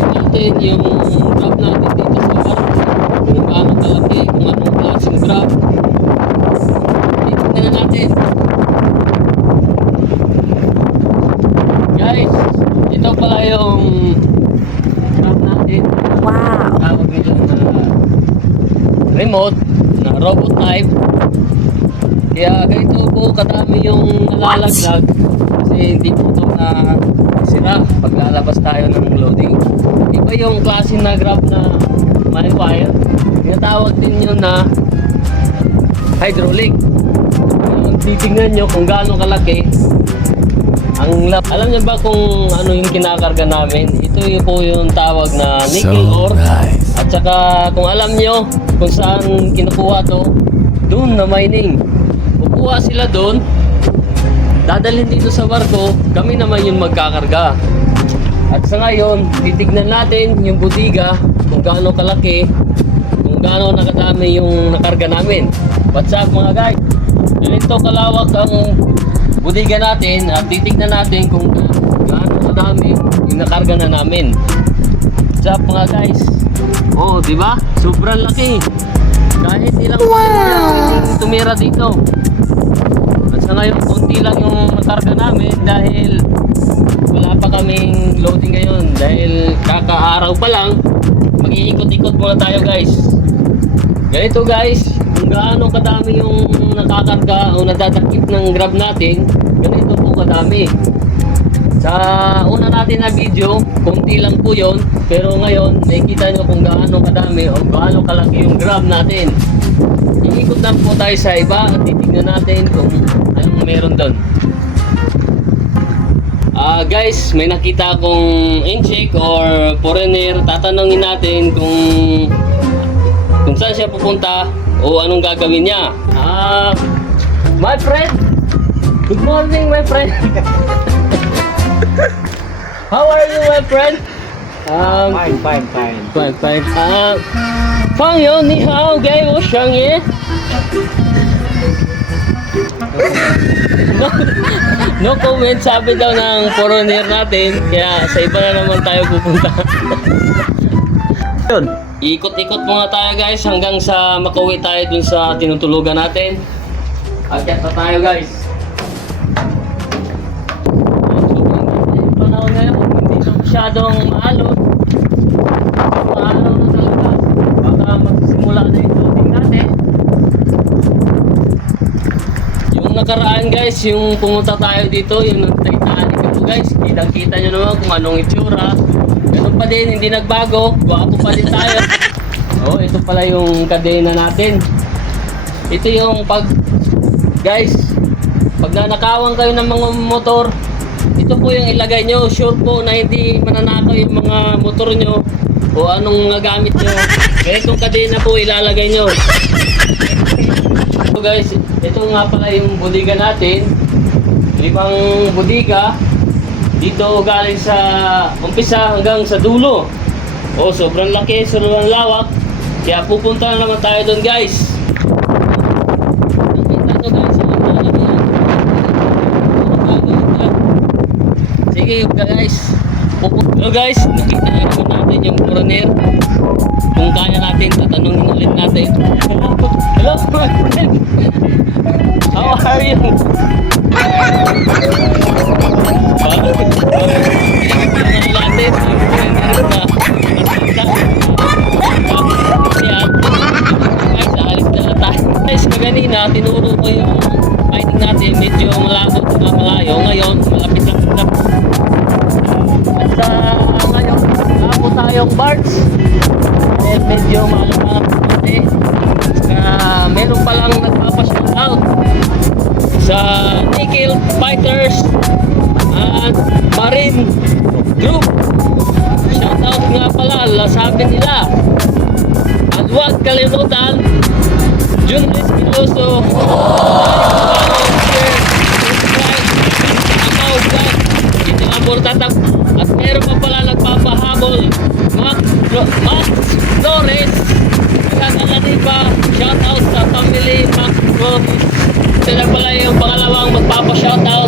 i-live natin yung grab natin dito sa bar. Kung gaano kalaki, kung anong klaseng grab. Tingnan na natin. Guys, ito pala yung grab natin. Wow! Tawag nito na remote, na robot type. Kaya ganito po kadami yung nalalaglag kasi hindi po ito na sira pag lalabas tayo ng loading. Iba yung klase na grab na may wire. Tinatawag din yun na hydraulic. Yung titignan nyo kung gaano kalaki ang alam niyo ba kung ano yung kinakarga namin? Ito yung po yung tawag na nickel ore. At saka kung alam nyo kung saan kinukuha to, doon na mining. Kukuha sila doon, dadalhin dito sa barko, kami naman yung magkakarga. At sa ngayon, titignan natin yung budiga, kung gaano kalaki, kung gaano nakadami yung nakarga namin. What's up mga guys? Ganito kalawak ang budiga natin at titignan natin kung gaano kadami yung nakarga na namin. What's up mga guys? Oh, di ba? Sobrang laki. Kahit ilang yung tumira dito. At sa ngayon, konti lang yung nakarga namin dahil wala pa kaming loading ngayon. Dahil kakaaraw pa lang, mag-iikot-ikot muna tayo guys. Ganito guys, kung gaano kadami yung nakakarga o nadadakip ng grab natin, ganito po kadami. Sa una natin na video, konti lang po yon, pero ngayon nakikita nyo kung gaano kadami o gaano kalaki yung grab natin. Iikot lang po tayo sa iba at titignan natin kung anong meron doon. Guys, may nakita akong incheck or foreigner. Tatanungin natin kung saan siya pupunta o anong gagawin niya. My friend, good morning my friend. How are you my friend? Fine. Fine. 朋友你好，给我声音。No comment, sabi daw ng foreigner natin, kaya sa iba na naman tayo pupunta. Yun. Ikot-ikot muna tayo guys hanggang sa makauwi tayo dun sa tinutulugan natin. Akyat na tayo guys. Yung panahon ngayon, hindi na masyadong maalon. Maalaw na talaga. Baka magsisimula na yung loading natin. Yung nakaraan guys, yung pumunta tayo dito, yung Titanic ito guys, kitang-kita nyo naman kung anong itsura. Ganun pa din, hindi nagbago, gwapo pa din tayo. Oh, ito pala yung kadena natin. Ito yung guys, pag nanakawan kayo ng mga motor, ito po yung ilagay nyo. Sure po na hindi mananakaw yung mga motor nyo o anong gamit nyo. Kaya itong kadena po ilalagay nyo. So guys, ito nga pala yung budiga natin. 5 budiga. Dito galing sa umpisa hanggang sa dulo. Oh, sobrang laki, sobrang lawak. Kaya pupunta na naman tayo doon guys. Nakita nyo guys, sige guys, pupunta guys, nakita nyo naman natin yung foreigner. Kung kaya natin, tatanungin ulit natin. Hello my friend, how are you? Guys, kanina tinuro ko yung mining natin, medyo malayo. Ngayon, malapit lang sa at ngayon, nakapo tayong parts. Dahil medyo malapit konti. Meron palang nagpapashout out sa Nickel Fighters at Marine Group. Shoutout nga pala, sabi nila. At huwag kalimutan, Junris Piloso, dito nga po tatap. At meron pa pala nagpapahabol, Max Flores. Nagkakalanin pa, shoutout sa family Max Flores. Sila pala yung pangalawang magpapa-shoutout